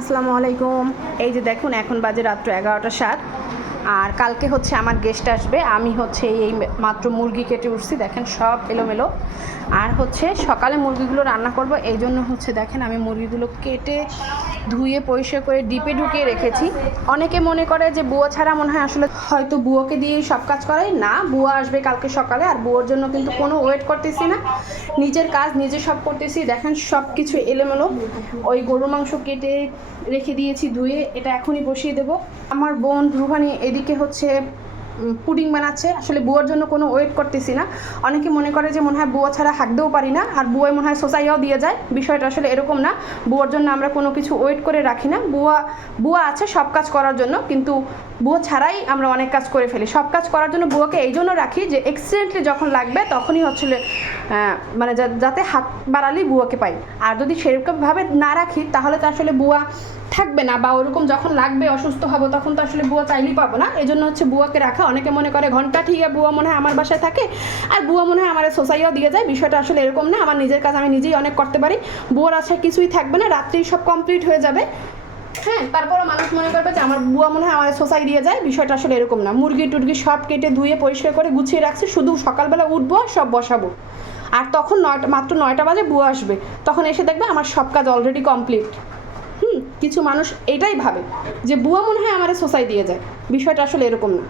আসসালামু আলাইকুম। এই যে দেখুন এখন বাজে রাত্র 11টা 7 আর কালকে হচ্ছে আমার গেস্ট আসবে। আমি হচ্ছে এই মাত্র মুরগি কেটে উঠছি, দেখেন সব এলোমেলো। আর হচ্ছে সকালে মুরগিগুলো রান্না করব, এই জন্য হচ্ছে দেখেন আমি মুরগিগুলো কেটে ধুয়ে পরিষ্কার করে ডিপে ঢুকিয়ে রেখেছি। অনেকে মনে করে যে বুয়া ছাড়া মনে হয় আসলে হয়তো বুয়াকে দিয়েই সব কাজ করাই না, বুয়া আসবে কালকে সকালে আর বুয়ার জন্য কিন্তু কোনো ওয়েট করতেছি না, নিজের কাজ নিজে সব করতেছি। দেখেন সব কিছু এলোমেলো। ওই গরুর মাংস কেটে রেখে দিয়েছি ধুয়ে, এটা এখনই বসিয়ে দেব। আমার বোন রুহানি এদিকে হচ্ছে পুডিং বানাচ্ছে। আসলে বুয়ার জন্য কোনো ওয়েট করতেছি না। অনেকে মনে করে যে মনে হয় বুয়া ছাড়া হাঁকতেও পারি না, আর বুয়াই মনে হয় সোসাইয়াও দিয়ে যায়। বিষয়টা আসলে এরকম না। বুয়ার জন্য আমরা কোনো কিছু ওয়েট করে রাখি না। বুয়া আছে সব কাজ করার জন্য, কিন্তু বুয়া ছাড়াই আমরা অনেক কাজ করে ফেলি। সব কাজ করার জন্য বুয়াকে এই জন্য রাখি যে এক্সিডেন্টলি যখন লাগবে তখনই হচ্ছে মানে যাতে হাত বাড়ালেই বুয়াকে পাই। আর যদি সেরকমভাবে না রাখি তাহলে তো আসলে বুয়া থাকবে না, বা ওরকম যখন লাগবে অসুস্থ হবো তখন তো আসলে বুয়া চাইলেই পাবো না। এই জন্য হচ্ছে বুয়াকে রাখা। অনেকে মনে করে ঘন্টা ঠিক বুয়া মনে হয় আমার বাসায় থাকে আর বুয়া মনে হয় আমার সোসাইটিও দিয়ে যায়। বিষয়টা আসলে এরকম না। আমার নিজের কাজ আমি নিজেই অনেক করতে পারি। বুয়ার আশায় কিছুই থাকবে না, রাত্রেই সব কমপ্লিট হয়ে যাবে। হ্যাঁ, তারপরে মানুষ মনে করবে যে আমার বুয়া মনে হয় আমার সোসাই দিয়ে যায়। বিষয়টা আসলে এরকম না। মুরগি টুরগি সব কেটে ধুয়ে পরিষ্কার করে গুছিয়ে রাখছি, শুধু সকালবেলা উঠবো আর সব বসাবো। আর তখন মাত্র 9টা বাজে বুয়া আসবে, তখন এসে দেখবে আমার সব কাজ অলরেডি কমপ্লিট। কিছু মানুষ এটাই ভাবে যে বুয়া মনে হয় আমার সোসাই দিয়ে যায়। বিষয়টা আসলে এরকম না।